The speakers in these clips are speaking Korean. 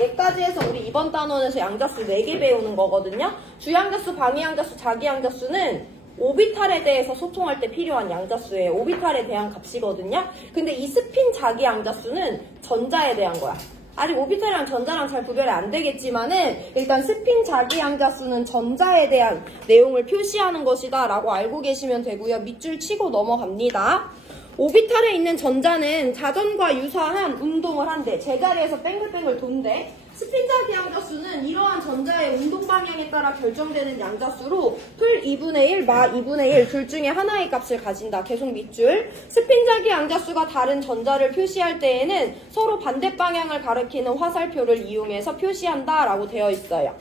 얘까지 해서 우리 이번 단원에서 양자수 4개 배우는 거거든요. 주양자수, 방위양자수, 자기양자수는 오비탈에 대해서 소통할 때 필요한 양자수예요. 오비탈에 대한 값이거든요. 근데 이 스핀 자기양자수는 전자에 대한 거야. 아직 오비탈이랑 전자랑 잘 구별이 안 되겠지만은 일단 스핀 자기양자수는 전자에 대한 내용을 표시하는 것이다 라고 알고 계시면 되고요. 밑줄 치고 넘어갑니다. 오비탈에 있는 전자는 자전과 유사한 운동을 한대. 제자리에서 뱅글뱅글 돈대. 스핀 자기양자수는 이러한 전자의 운동 방향에 따라 결정되는 양자수로 풀 2분의 1, 마 2분의 1 둘 중에 하나의 값을 가진다. 계속 밑줄. 스핀 자기양자수가 다른 전자를 표시할 때에는 서로 반대 방향을 가리키는 화살표를 이용해서 표시한다 라고 되어 있어요.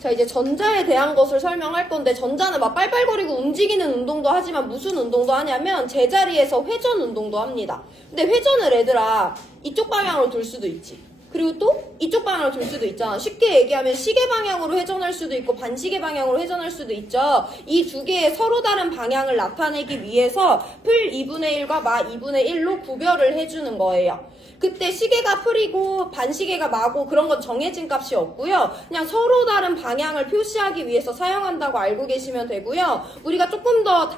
자, 이제 전자에 대한 것을 설명할 건데, 전자는 막 빨빨거리고 움직이는 운동도 하지만 무슨 운동도 하냐면 제자리에서 회전 운동도 합니다. 근데 회전을 얘들아 이쪽 방향으로 돌 수도 있지. 그리고 또 이쪽 방향으로 돌 수도 있잖아. 쉽게 얘기하면 시계 방향으로 회전할 수도 있고 반시계 방향으로 회전할 수도 있죠. 이 두 개의 서로 다른 방향을 나타내기 위해서 풀 2분의 1과 마 2분의 1로 구별을 해주는 거예요. 그때 시계가 풀이고 반시계가 마고 그런 건 정해진 값이 없고요. 그냥 서로 다른 방향을 표시하기 위해서 사용한다고 알고 계시면 되고요. 우리가 조금 더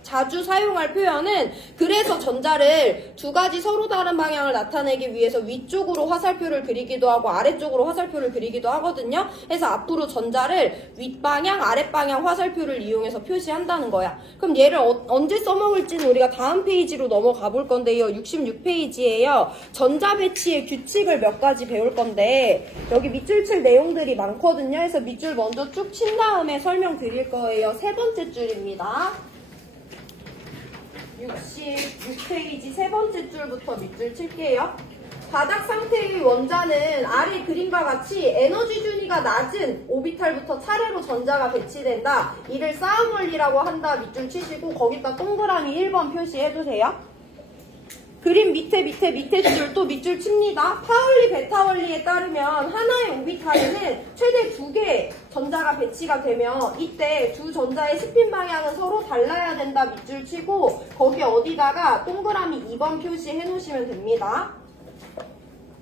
자주 사용할 표현은 그래서 전자를 두 가지 서로 다른 방향을 나타내기 위해서 위쪽으로 화살표를 그리기도 하고 아래쪽으로 화살표를 그리기도 하거든요. 그래서 앞으로 전자를 윗방향, 아랫방향 화살표를 이용해서 표시한다는 거야. 그럼 얘를 언제 써먹을지는 우리가 다음 페이지로 넘어가 볼 건데요. 66페이지예요. 전자 배치의 규칙을 몇 가지 배울 건데 여기 밑줄 칠 내용들이 많거든요. 그래서 밑줄 먼저 쭉 친 다음에 설명드릴 거예요. 세 번째 줄입니다. 66페이지 세 번째 줄부터 밑줄 칠게요. 바닥 상태의 원자는 아래 그림과 같이 에너지 준위가 낮은 오비탈부터 차례로 전자가 배치된다. 이를 싸움 원리라고 한다. 밑줄 치시고 거기다 동그라미 1번 표시해주세요. 그림 밑에 줄 또 밑줄 칩니다. 파울리 베타 원리에 따르면 하나의 오비탈에는 최대 2개의 전자가 배치가 되면 이때 두 전자의 스핀 방향은 서로 달라야 된다. 밑줄 치고 거기 어디다가 동그라미 2번 표시해 놓으시면 됩니다.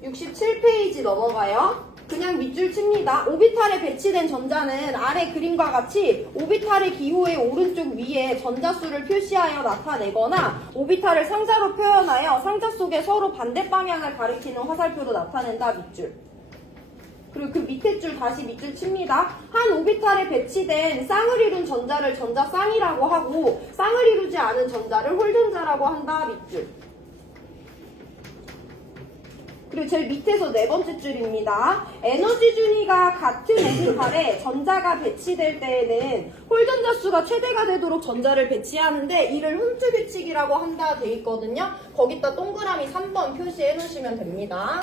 67페이지 넘어가요. 그냥 밑줄 칩니다. 오비탈에 배치된 전자는 아래 그림과 같이 오비탈의 기호의 오른쪽 위에 전자수를 표시하여 나타내거나 오비탈을 상자로 표현하여 상자 속에 서로 반대 방향을 가리키는 화살표로 나타낸다. 밑줄. 그리고 그 밑에 줄 다시 밑줄 칩니다. 한 오비탈에 배치된 쌍을 이룬 전자를 전자쌍이라고 하고 쌍을 이루지 않은 전자를 홀전자라고 한다. 밑줄. 그리고 제일 밑에서 네 번째 줄입니다. 에너지 준위가 같은 오비탈에 전자가 배치될 때에는 홀전자 수가 최대가 되도록 전자를 배치하는데 이를 훈트 규칙이라고 한다 돼 있거든요. 거기다 동그라미 3번 표시해 놓으시면 됩니다.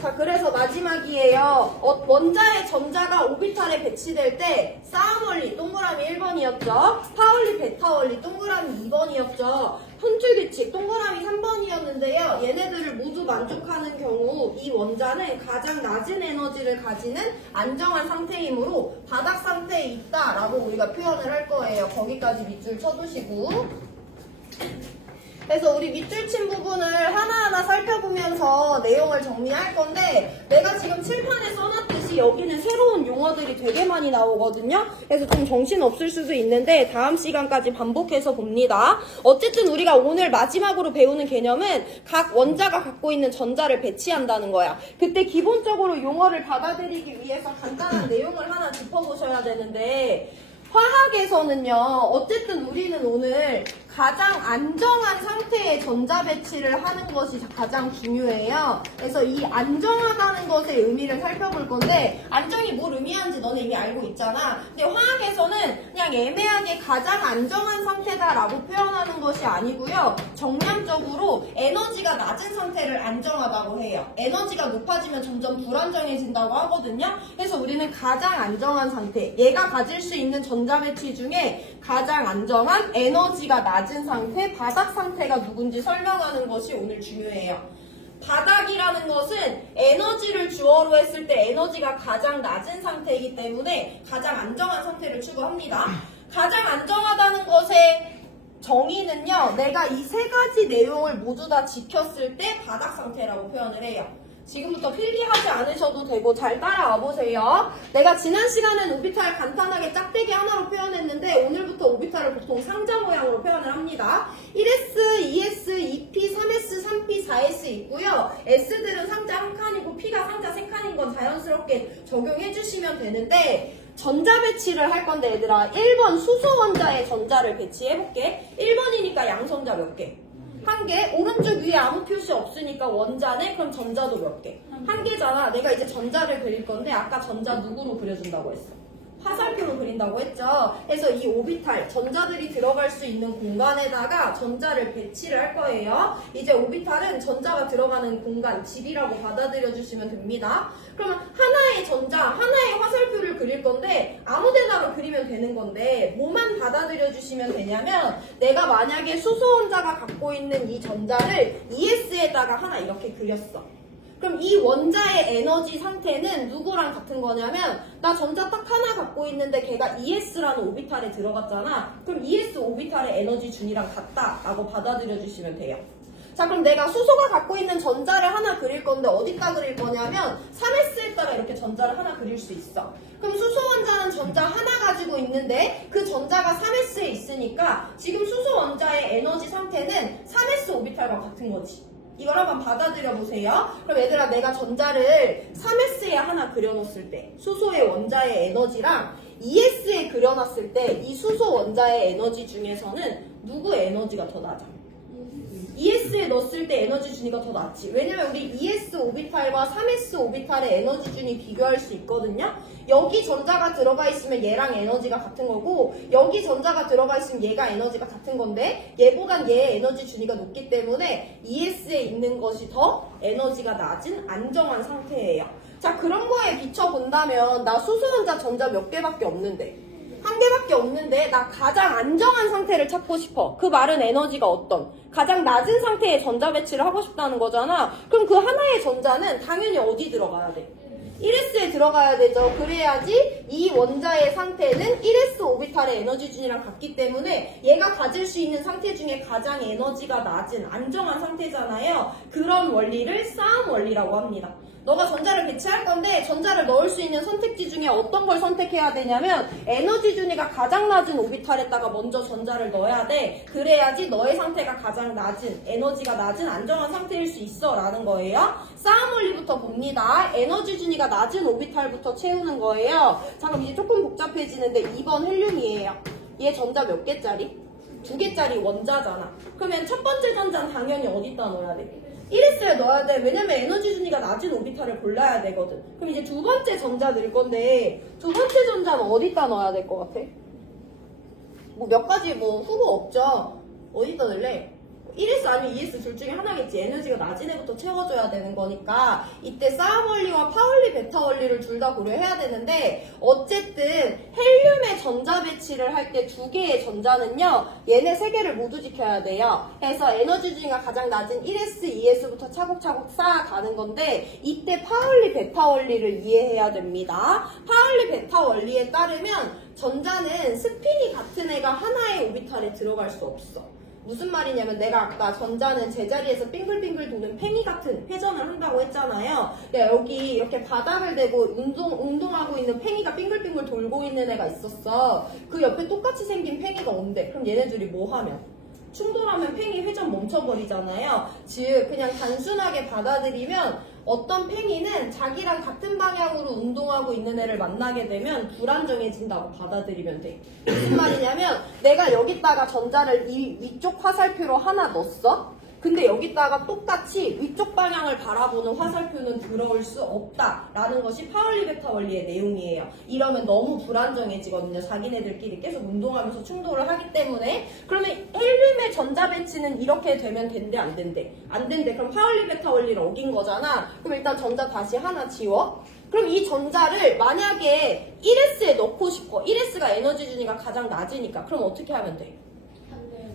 자, 그래서 마지막이에요. 원자의 전자가 오비탈에 배치될 때 싸움 원리 동그라미 1번이었죠. 파울리 베타 원리 동그라미 2번이었죠. 훈트 규칙 동그라미 3번이었는데요. 얘네들을 모두 만족하는 경우 이 원자는 가장 낮은 에너지를 가지는 안정한 상태이므로 바닥 상태에 있다라고 우리가 표현을 할 거예요. 거기까지 밑줄 쳐두시고. 그래서 우리 밑줄 친 부분을 하나하나 살펴보면서 내용을 정리할 건데 내가 지금 칠판에 써놨듯이 여기는 새로운 용어들이 되게 많이 나오거든요. 그래서 좀 정신없을 수도 있는데 다음 시간까지 반복해서 봅니다. 어쨌든 우리가 오늘 마지막으로 배우는 개념은 각 원자가 갖고 있는 전자를 배치한다는 거야. 그때 기본적으로 용어를 받아들이기 위해서 간단한 내용을 하나 짚어보셔야 되는데 화학에서는요, 어쨌든 우리는 오늘 가장 안정한 상태의 전자 배치를 하는 것이 가장 중요해요. 그래서 이 안정하다는 것의 의미를 살펴볼 건데 안정이 뭘 의미하는지 너네 이미 알고 있잖아. 근데 화학에서는 그냥 애매하게 가장 안정한 상태다라고 표현하는 것이 아니고요. 정량적으로 에너지가 낮은 상태를 안정하다고 해요. 에너지가 높아지면 점점 불안정해진다고 하거든요. 그래서 우리는 가장 안정한 상태, 얘가 가질 수 있는 전자 배치 중에 가장 안정한 에너지가 낮은 상태, 바닥 상태가 누군지 설명하는 것이 오늘 중요해요. 바닥이라는 것은 에너지를 주어로 했을 때 에너지가 가장 낮은 상태이기 때문에 가장 안정한 상태를 추구합니다. 가장 안정하다는 것의 정의는요, 내가 이 세 가지 내용을 모두 다 지켰을 때 바닥 상태라고 표현을 해요. 지금부터 필기하지 않으셔도 되고 잘 따라와 보세요. 내가 지난 시간엔 오비탈 간단하게 짝대기 하나로 표현했는데 오늘부터 오비탈을 보통 상자 모양으로 표현을 합니다. 1S, 2S, 2P, 3S, 3P, 4S 있고요. S들은 상자 한 칸이고 P가 상자 세 칸인 건 자연스럽게 적용해 주시면 되는데 전자 배치를 할 건데 얘들아 1번 수소 원자의 전자를 배치해볼게. 1번이니까 양전자 몇 개? 한 개. 오른쪽 위에 아무 표시 없으니까 원자네. 그럼 전자도 몇 개? 한 개잖아. 내가 이제 전자를 그릴 건데 아까 전자 누구로 그려준다고 했어? 화살표로 그린다고 했죠. 그래서 이 오비탈 전자들이 들어갈 수 있는 공간에다가 전자를 배치를 할 거예요. 이제 오비탈은 전자가 들어가는 공간 집이라고 받아들여 주시면 됩니다. 그러면 하나의 전자, 하나의 화살표를 그릴 건데 아무 데다가 그리면 되는 건데 뭐만 받아들여 주시면 되냐면 내가 만약에 수소 원자가 갖고 있는 이 전자를 ES에다가 하나 이렇게 그렸어. 그럼 이 원자의 에너지 상태는 누구랑 같은 거냐면 나 전자 딱 하나 갖고 있는데 걔가 ES라는 오비탈에 들어갔잖아. 그럼 ES 오비탈의 에너지 준이랑 같다라고 받아들여 주시면 돼요. 자, 그럼 내가 수소가 갖고 있는 전자를 하나 그릴 건데 어디다 그릴 거냐면 3S에다가 이렇게 전자를 하나 그릴 수 있어. 그럼 수소 원자는 전자 하나 가지고 있는데 그 전자가 3S에 있으니까 지금 수소 원자의 에너지 상태는 3S 오비탈과 같은 거지. 이걸 한번 받아들여 보세요. 그럼 얘들아 내가 전자를 3S에 하나 그려놓았을 때 수소의 원자의 에너지랑 2S에 그려놨을 때 이 수소 원자의 에너지 중에서는 누구의 에너지가 더 낮아? 2S에 넣었을 때 에너지 준위가 더 낮지. 왜냐면 우리 2S 오비탈과 3S 오비탈의 에너지 준위 비교할 수 있거든요. 여기 전자가 들어가 있으면 얘랑 에너지가 같은 거고 여기 전자가 들어가 있으면 얘가 에너지가 같은 건데 얘보단 얘의 에너지 준위가 높기 때문에 2S에 있는 것이 더 에너지가 낮은 안정한 상태예요. 자, 그런 거에 비춰본다면 나 수소 원자 전자 몇 개밖에 없는데 한 개밖에 없는데 나 가장 안정한 상태를 찾고 싶어. 그 말은 에너지가 어떤? 가장 낮은 상태의 전자 배치를 하고 싶다는 거잖아. 그럼 그 하나의 전자는 당연히 어디 들어가야 돼? 1S에 들어가야 되죠. 그래야지 이 원자의 상태는 1S 오비탈의 에너지 준이랑 같기 때문에 얘가 가질 수 있는 상태 중에 가장 에너지가 낮은 안정한 상태잖아요. 그런 원리를 싸움 원리라고 합니다. 너가 전자를 배치할 건데 전자를 넣을 수 있는 선택지 중에 어떤 걸 선택해야 되냐면 에너지 준위가 가장 낮은 오비탈에다가 먼저 전자를 넣어야 돼. 그래야지 너의 상태가 가장 낮은, 에너지가 낮은 안정한 상태일 수 있어 라는 거예요. 싸움 원리부터 봅니다. 에너지 준위가 낮은 오비탈부터 채우는 거예요. 자, 그럼 이제 조금 복잡해지는데 2번 헬륨이에요. 얘 전자 몇 개짜리? 2개짜리 원자잖아. 그러면 첫 번째 전자는 당연히 어디다 넣어야 돼? 1S에 넣어야 돼. 왜냐면 에너지 준위가 낮은 오비탈을 골라야 되거든. 그럼 이제 두 번째 전자 넣을 건데 두 번째 전자는 어디다 넣어야 될 것 같아? 뭐 몇 가지 뭐 후보 없죠. 어디다 넣을래? 1S 아니면 2S 둘 중에 하나겠지. 에너지가 낮은 애부터 채워줘야 되는 거니까 이때 싸움 원리와 파울리 베타 원리를 둘 다 고려해야 되는데 어쨌든 헬륨의 전자 배치를 할 때 두 개의 전자는요 얘네 세 개를 모두 지켜야 돼요. 그래서 에너지 준위가 가장 낮은 1S, 2S부터 차곡차곡 쌓아가는 건데 이때 파울리 베타 원리를 이해해야 됩니다. 파울리 베타 원리에 따르면 전자는 스핀이 같은 애가 하나의 오비탈에 들어갈 수 없어. 무슨 말이냐면 내가 아까 전자는 제자리에서 빙글빙글 도는 팽이 같은 회전을 한다고 했잖아요. 여기 이렇게 바닥을 대고 운동하고 있는 팽이가 빙글빙글 돌고 있는 애가 있었어. 그 옆에 똑같이 생긴 팽이가 온대. 그럼 얘네들이 뭐 하면? 충돌하면 팽이 회전 멈춰버리잖아요. 즉 그냥 단순하게 받아들이면 어떤 팽이는 자기랑 같은 방향으로 운동하고 있는 애를 만나게 되면 불안정해진다고 받아들이면 돼. 무슨 말이냐면 내가 여기다가 전자를 이 위쪽 화살표로 하나 넣었어. 근데 여기다가 똑같이 위쪽 방향을 바라보는 화살표는 들어올 수 없다라는 것이 파울리 베타 원리의 내용이에요. 이러면 너무 불안정해지거든요. 자기네들끼리 계속 운동하면서 충돌을 하기 때문에. 그러면 헬륨의 전자 배치는 이렇게 되면 된대 안 된대? 안 된대. 그럼 파울리 베타 원리를 어긴 거잖아. 그럼 일단 전자 다시 하나 지워. 그럼 이 전자를 만약에 1S에 넣고 싶어. 1S가 에너지 준위가 가장 낮으니까. 그럼 어떻게 하면 돼?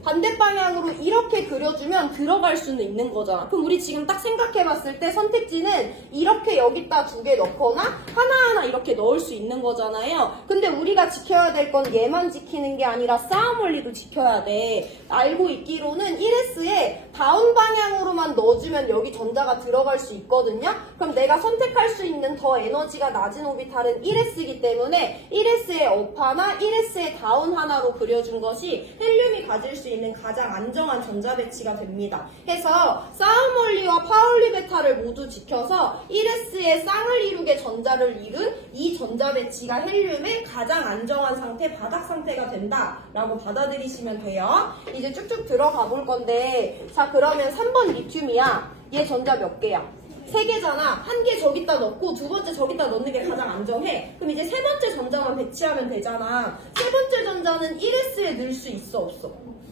반대 방향으로 이렇게 그려주면 들어갈 수는 있는 거잖아. 그럼 우리 지금 딱 생각해봤을 때 선택지는 이렇게 여기다 2개 넣거나 하나하나 이렇게 넣을 수 있는 거잖아요. 근데 우리가 지켜야 될 건 얘만 지키는 게 아니라 싸움 원리도 지켜야 돼. 알고 있기로는 1S에 다운 방향으로만 넣어주면 여기 전자가 들어갈 수 있거든요. 그럼 내가 선택할 수 있는 더 에너지가 낮은 오비탈은 1S이기 때문에 1S의 업 하나, 1S의 다운 하나로 그려준 것이 헬륨이 가질 수 있는 가장 안정한 전자 배치가 됩니다. 해서 싸움 원리와 파울리 베타를 모두 지켜서 1S의 쌍을 이루게 전자를 이룬 이 전자 배치가 헬륨의 가장 안정한 상태, 바닥 상태가 된다라고 받아들이시면 돼요. 이제 쭉쭉 들어가 볼 건데, 자 그러면 3번 리튬이야. 얘 전자 몇 개야? 3개잖아. 1개 저기다 넣고 2번째 저기다 넣는 게 가장 안정해. 그럼 이제 3번째 전자만 배치하면 되잖아. 3번째 전자는 1S에 넣을 수 있어, 없어?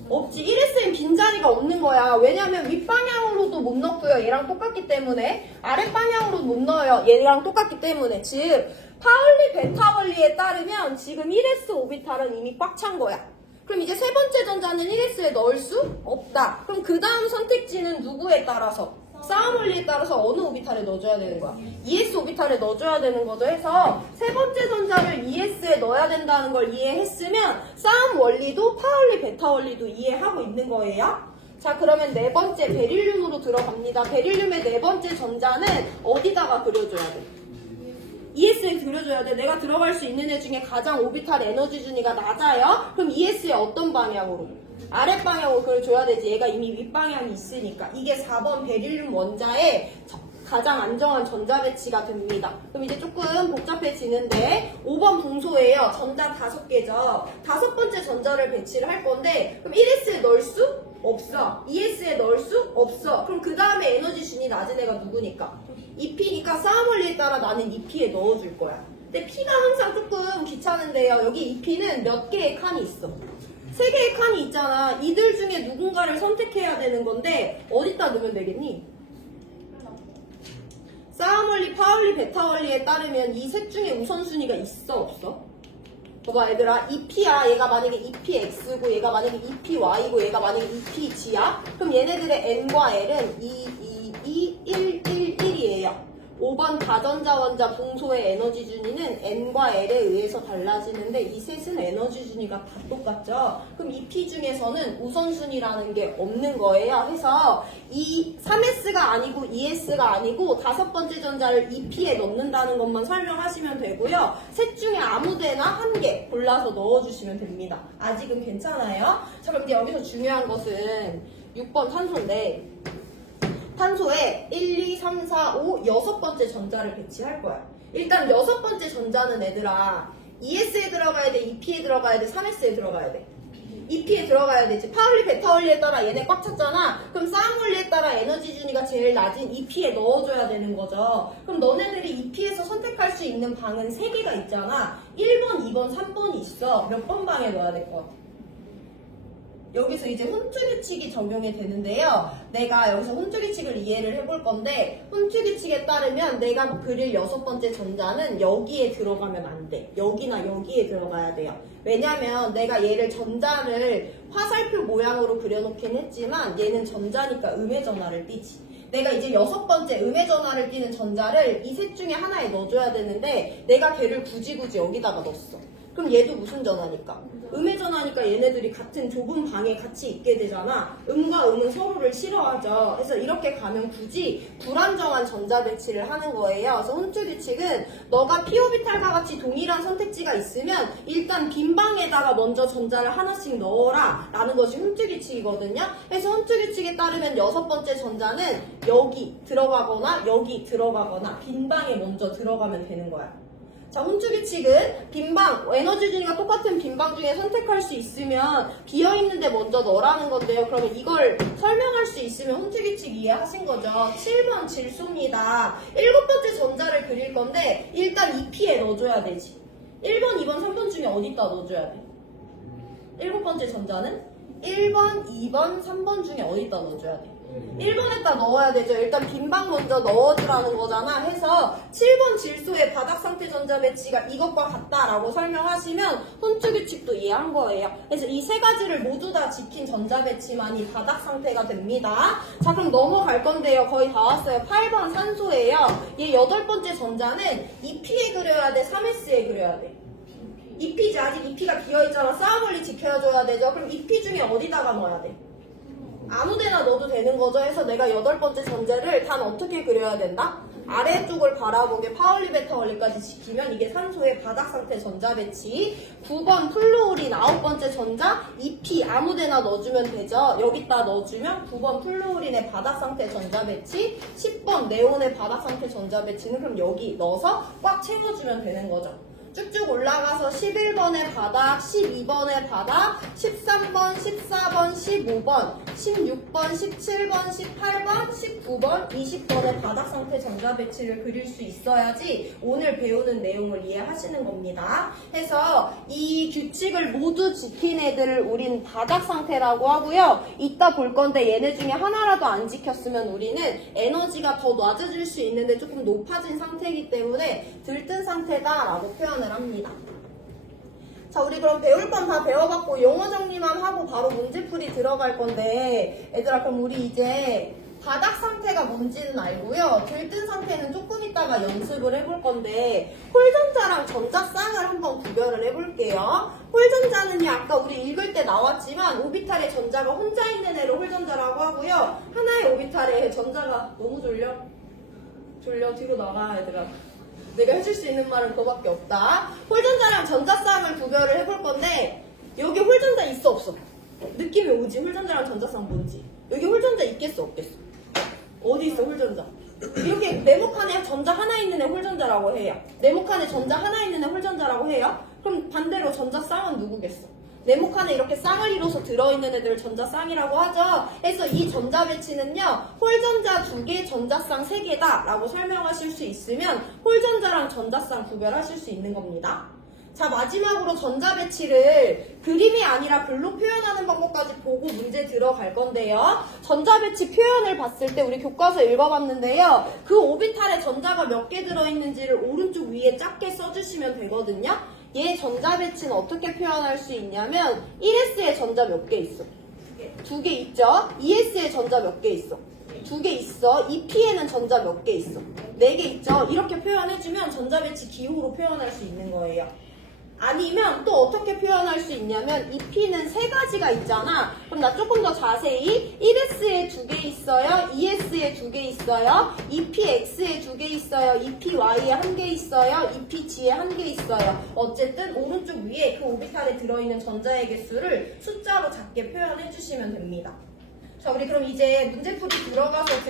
없지. 1S엔 빈자리가 없는 거야. 왜냐면 윗방향으로도 못 넣고요. 얘랑 똑같기 때문에. 아랫방향으로도 못 넣어요. 얘랑 똑같기 때문에. 즉 파울리 베타 원리에 따르면 지금 1S 오비탈은 이미 꽉 찬 거야. 그럼 이제 3번째 전자는 1S에 넣을 수 없다. 그럼 그 다음 선택지는 누구에 따라서? 싸움 원리에 따라서 어느 오비탈에 넣어줘야 되는 거야? 2S 오비탈에 넣어줘야 되는 거죠. 해서 3번째 전자를 2S에 넣어야 된다는 걸 이해했으면 싸움 원리도 파울리 베타 원리도 이해하고 있는 거예요. 자 그러면 4번째 베릴륨으로 들어갑니다. 베릴륨의 4번째 전자는 어디다가 그려줘야 돼? ES에 그려줘야 돼. 내가 들어갈 수 있는 애 중에 가장 오비탈 에너지 준위가 낮아요. 그럼 ES의 어떤 방향으로? 아랫방향으로 그려줘야 되지. 얘가 이미 윗방향이 있으니까. 이게 4번 베릴륨 원자의 가장 안정한 전자 배치가 됩니다. 그럼 이제 조금 복잡해지는데 5번 봉소예요. 전자 5개죠. 5번째 전자를 배치를 할 건데 그럼 1S에 넣을 수 없어. 2S에 넣을 수 없어. 그럼 그 다음에 에너지 준이 낮은 애가 누구니까? 2P니까 싸움 원리에 따라 나는 2P에 넣어줄 거야. 근데 P가 항상 조금 귀찮은데요. 여기 2P는 몇 개의 칸이 있어? 3개의 칸이 있잖아. 이들 중에 누군가를 선택해야 되는 건데 어디다 넣으면 되겠니? 싸움 원리, 파울리, 베타 원리에 따르면 이 셋 중에 우선순위가 있어, 없어? 봐봐 얘들아, 2P야. 얘가 만약에 2PX고 얘가 만약에 2PY고 얘가 만약에 2PG야? 그럼 얘네들의 N과 L은 2, 2, 2, 1, 1, 1이에요. 5번 다전자 원자 봉소의 에너지 준위는 N과 L에 의해서 달라지는데 이 셋은 에너지 준위가 다 똑같죠. 그럼 이 P 중에서는 우선순위라는 게 없는 거예요. 해서 이 3S가 아니고 2S가 아니고 5번째 전자를 2P에 넣는다는 것만 설명하시면 되고요. 셋 중에 아무 데나 1개 골라서 넣어주시면 됩니다. 아직은 괜찮아요. 자 그럼 이제 여기서 중요한 것은 6번 탄소인데 탄소에 1, 2, 3, 4, 5, 6번째 전자를 배치할 거야. 일단 6번째 전자는 얘들아 2S에 들어가야 돼, 2P에 들어가야 돼, 3S에 들어가야 돼. 2P에 들어가야 되지. 파울리 베타 원리에 따라 얘네 꽉 찼잖아. 그럼 싸움 원리에 따라 에너지 준위가 제일 낮은 2P에 넣어줘야 되는 거죠. 그럼 너네들이 2P에서 선택할 수 있는 방은 3개가 있잖아. 1번, 2번, 3번이 있어. 몇 번 방에 넣어야 될 것 같아? 여기서 이제 혼주 규칙이 적용이 되는데요. 내가 여기서 혼주 규칙을 이해를 해볼 건데 혼주 규칙에 따르면 내가 그릴 6번째 전자는 여기에 들어가면 안 돼. 여기나 여기에 들어가야 돼요. 왜냐면 내가 얘를 전자를 화살표 모양으로 그려놓긴 했지만 얘는 전자니까 음의 전하를 띠지. 내가 이제 6번째 음의 전하를 띠는 전자를 이 셋 중에 하나에 넣어줘야 되는데 내가 걔를 굳이 여기다가 넣었어. 그럼 얘도 무슨 전하니까? 음의 전하니까 얘네들이 같은 좁은 방에 같이 있게 되잖아. 음과 음은 서로를 싫어하죠. 그래서 이렇게 가면 굳이 불안정한 전자 배치를 하는 거예요. 그래서 혼주 규칙은 너가 P오비탈과 같이 동일한 선택지가 있으면 일단 빈 방에다가 먼저 전자를 하나씩 넣어라 라는 것이 혼주 규칙이거든요. 그래서 혼주 규칙에 따르면 6번째 전자는 여기 들어가거나 여기 들어가거나 빈 방에 먼저 들어가면 되는 거야. 자, 혼주 규칙은 빈방, 에너지 준위가 똑같은 빈방 중에 선택할 수 있으면 비어있는데 먼저 넣으라는 건데요. 그러면 이걸 설명할 수 있으면 혼주 규칙 이해하신 거죠. 7번 질소입니다. 7번째 전자를 그릴 건데 일단 2P에 넣어줘야 되지. 1번, 2번, 3번 중에 어디다 넣어줘야 돼? 7번째 전자는 1번, 2번, 3번 중에 어디다 넣어줘야 돼? 1번에다 넣어야 되죠. 일단 빈방 먼저 넣어주라는 거잖아. 해서 7번 질소의 바닥 상태 전자 배치가 이것과 같다라고 설명하시면 혼주 규칙도 이해한 거예요. 그래서 이 세 가지를 모두 다 지킨 전자 배치만이 바닥 상태가 됩니다. 자, 그럼 넘어갈 건데요. 거의 다 왔어요. 8번 산소예요. 얘 8번째 전자는 2P에 그려야 돼? 3S에 그려야 돼? 2P지. 아직 2P가 비어있잖아. 싸움 원리 지켜줘야 되죠. 그럼 2P 중에 어디다가 넣어야 돼? 아무데나 넣어도 되는 거죠. 해서 내가 8번째 전제를 단 어떻게 그려야 된다? 아래쪽을 바라보게 파울리 베타 원리까지 지키면 이게 산소의 바닥 상태 전자 배치. 9번 플루오린 9번째 전자 2P 아무데나 넣어주면 되죠. 여기다 넣어주면 9번 플루오린의 바닥 상태 전자 배치. 10번 네온의 바닥 상태 전자 배치는 그럼 여기 넣어서 꽉 채워주면 되는 거죠. 쭉쭉 올라가서 11번의 바닥, 12번의 바닥, 13번, 14번, 15번, 16번, 17번, 18번, 19번, 20번의 바닥 상태 전자 배치를 그릴 수 있어야지 오늘 배우는 내용을 이해하시는 겁니다. 해서 이 규칙을 모두 지킨 애들을 우린 바닥 상태라고 하고요. 이따 볼 건데 얘네 중에 하나라도 안 지켰으면 우리는 에너지가 더 낮아질 수 있는데 조금 높아진 상태이기 때문에 들뜬 상태다라고 표현합니다. 합니다. 자, 우리 그럼 배울 건 다 배워봤고 용어 정리만 하고 바로 문제풀이 들어갈 건데 얘들아 그럼 우리 이제 바닥 상태가 뭔지는 알고요. 들뜬 상태는 조금 있다가 연습을 해볼 건데 홀전자랑 전자쌍을 한번 구별을 해볼게요. 홀전자는요 아까 우리 읽을 때 나왔지만 오비탈에 전자가 혼자 있는 애를 홀전자라고 하고요. 하나의 오비탈에 전자가 너무 졸려 뒤로 나가 얘들아. 내가 해줄 수 있는 말은 그거밖에 없다. 홀전자랑 전자쌍을 구별을 해볼 건데 여기 홀전자 있어 없어? 느낌이 오지? 홀전자랑 전자쌍 뭔지. 여기 홀전자 있겠어 없겠어? 어디 있어 홀전자? 이렇게 네모칸에 전자 하나 있는 애 홀전자라고 해요. 네모칸에 전자 하나 있는 애 홀전자라고 해요. 그럼 반대로 전자쌍은 누구겠어? 네모칸에 이렇게 쌍을 이뤄서 들어있는 애들을 전자쌍이라고 하죠. 그래서 이 전자 배치는요. 홀전자 2개, 전자쌍 3개다 라고 설명하실 수 있으면 홀전자랑 전자쌍 구별하실 수 있는 겁니다. 자, 마지막으로 전자 배치를 그림이 아니라 글로 표현하는 방법까지 보고 문제 들어갈 건데요. 전자 배치 표현을 봤을 때 우리 교과서 읽어봤는데요. 그 오비탈에 전자가 몇 개 들어있는지를 오른쪽 위에 작게 써주시면 되거든요. 얘 전자 배치는 어떻게 표현할 수 있냐면 1S에 전자 몇 개 있어? 2개 있죠? 2S에 전자 몇 개 있어? 2개 있어. 2P에는 전자 몇 개 있어? 4개 있죠? 이렇게 표현해주면 전자 배치 기호로 표현할 수 있는 거예요. 아니면 또 어떻게 표현할 수 있냐면 2P는 3가지가 있잖아. 그럼 나 조금 더 자세히 1S에 2개 있어요. 2S에 2개 있어요. 2PX에 2개 있어요. 2PY에 1개 있어요. 2PG에 1개 있어요. 어쨌든 오른쪽 위에 그 오비탈에 들어있는 전자의 개수를 숫자로 작게 표현해 주시면 됩니다. 자, 우리 그럼 이제 문제풀이 들어가서